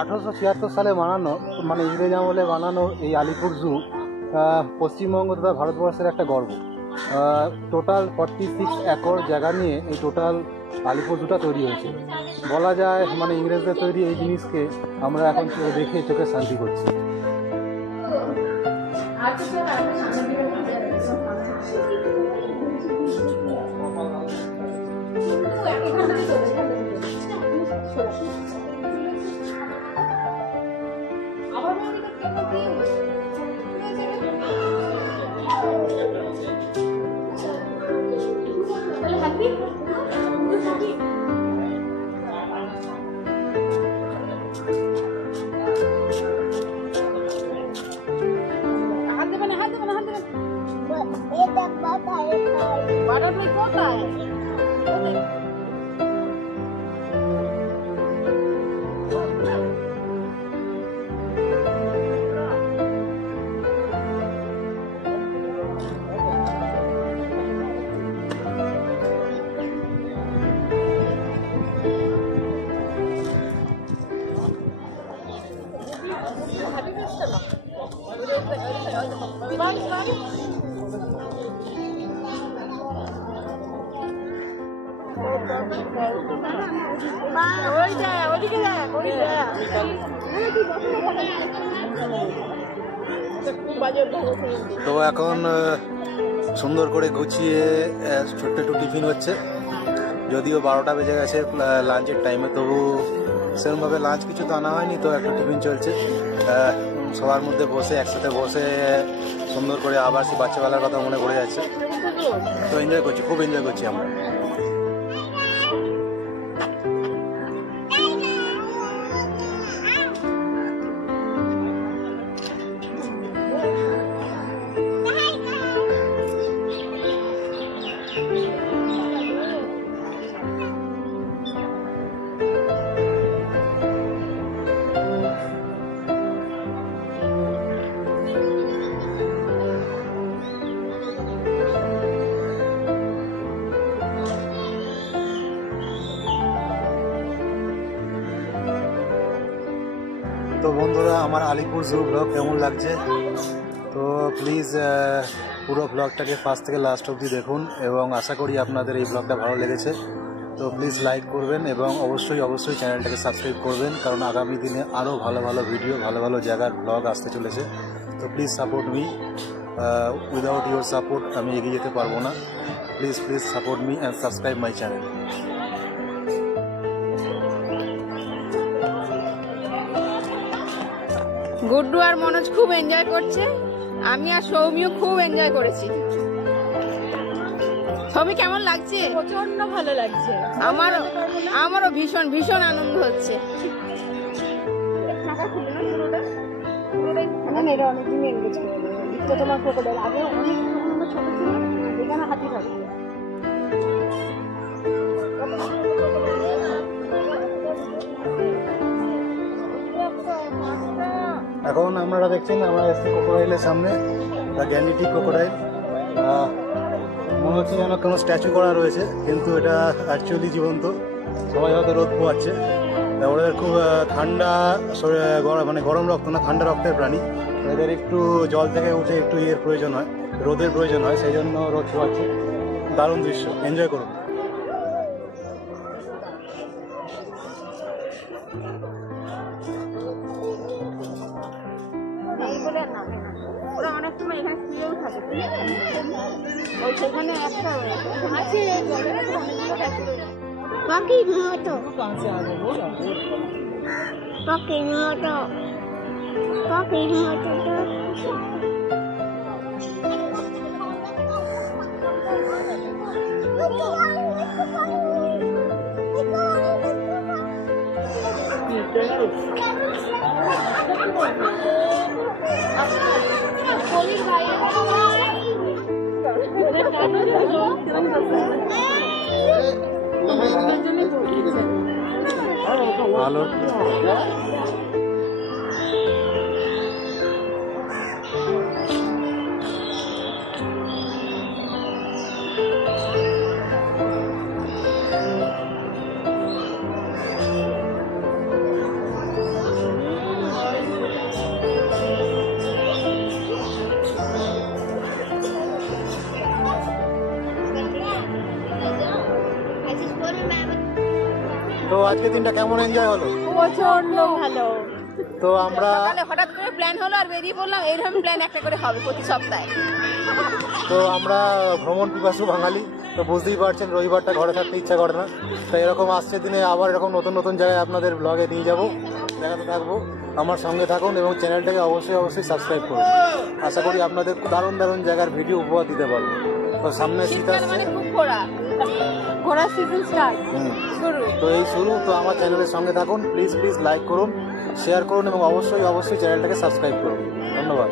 1876 সালে বানানো, মানে ইংরেজ আমলে বানানো এই আলিপুর জু পশ্চিমবঙ্গ তথা ভারতবর্ষের একটা গর্ব। টোটাল 46 একর জায়গা নিয়ে এই টোটাল আলিপুর জুটা তৈরি হয়েছে। বলা যায় মানে ইংরেজদের তৈরি এই জিনিসকে আমরা এখন দেখে চোখে শান্তি করছি। তো এখন সুন্দর করে গুছিয়ে ছোট্ট একটু টিফিন হচ্ছে, যদিও 12টা বেজে গেছে লাঞ্চের টাইমে, তবু সেরকমভাবে লাঞ্চ কিছু তো আনা হয়নি, তো একটা টিফিন চলছে। সবার মধ্যে বসে একসাথে বসে সুন্দর করে আবার সে বাচ্চাবেলার কথা মনে পড়ে যাচ্ছে। তো এনজয় করছি, খুব এনজয় করছি আমরা। তো বন্ধুরা, আমার আলিপুর জু ব্লগ কেমন লাগছে, তো প্লিজ পুরো ব্লগটাকে ফার্স্ট থেকে লাস্ট অবধি দেখুন, এবং আশা করি আপনাদের এই ব্লগটা ভালো লেগেছে। তো প্লিজ লাইক করবেন এবং অবশ্যই চ্যানেলটাকে সাবস্ক্রাইব করবেন, কারণ আগামী দিনে আরও ভালো ভালো ভিডিও, ভালো ভালো জায়গার ব্লগ আসতে চলেছে। তো please support me, without your support আমি এগিয়ে যেতে পারবো না। Please support me and subscribe my channel. Guddu আর মনোজ খুব এনজয় করছে, আমি আর সৌমিও খুব এনজয় করেছি। সবই কেমন লাগছে? প্রচন্ড ভালো লাগছে, আমারও ভীষণ আনন্দ হচ্ছে। অনেকদিন এনগেজ করে তো তোমার ক্রোকোডাইল আগে অনেক ছোট ছিল, এখানে হাতি থাকে। এখন আপনারা দেখছেন আমরা এসছি ক্রোকোডাইলের সামনে, দ্য গ্যান্ডিটি ক্রোকোডাইল। মনে হচ্ছে যেন কোনো স্ট্যাচু করা রয়েছে, কিন্তু এটা অ্যাকচুয়ালি জীবন্ত। সবাই হয়তো রোদ পোয়াচ্ছে, ওদের খুব ঠান্ডা মানে গরম রক্ত না, ঠান্ডা রক্তের প্রাণী। এদের একটু জল থেকে উঠে একটু প্রয়োজন হয়, রোদের প্রয়োজন হয়, সেই জন্য রোদ পোয়াচ্ছে। দারুণ দৃশ্য, এনজয় করুন। ওরা অনেক সময় এখানে শুয়েও থাকে, ওই সেখানে একটা আছে পাখির মতো, ভালো। তো আজকে দিনটা কেমন এনজয় হলো? প্রচন্ড ভালো। তো আমরা সকালে হঠাৎ করে প্ল্যান হলো আর বেরিয়ে পড়লাম, এইরকম প্ল্যান একটা করে হবে প্রতি সপ্তাহে। তো আমরা ভ্রমণ পিপাসু বাঙালি, তো বুঝতেই পারছেন রবিবারটা ঘরে থাকতে ইচ্ছা করে না। তো এরকম আসছে দিনে আবার এরকম নতুন নতুন জায়গায় আপনাদের ব্লগে নিয়ে যাব, দেখাতে থাকবো। আমার সঙ্গে থাকুন এবং চ্যানেলটাকে অবশ্যই সাবস্ক্রাইব করুন। আশা করি আপনাদের দারুণ দারুণ জায়গার ভিডিও উপহার দিতে পারবো। তো সামনে শীত শীতকাল আসছে, মানে খুব ঘোরা, ঘোরার সিজন স্টার্ট শুরু। তো এই শুরু। তো আমার চ্যানেলের সঙ্গে থাকুন, প্লিজ লাইক করুন, শেয়ার করুন এবং অবশ্যই চ্যানেলটাকে সাবস্ক্রাইব করুন। ধন্যবাদ।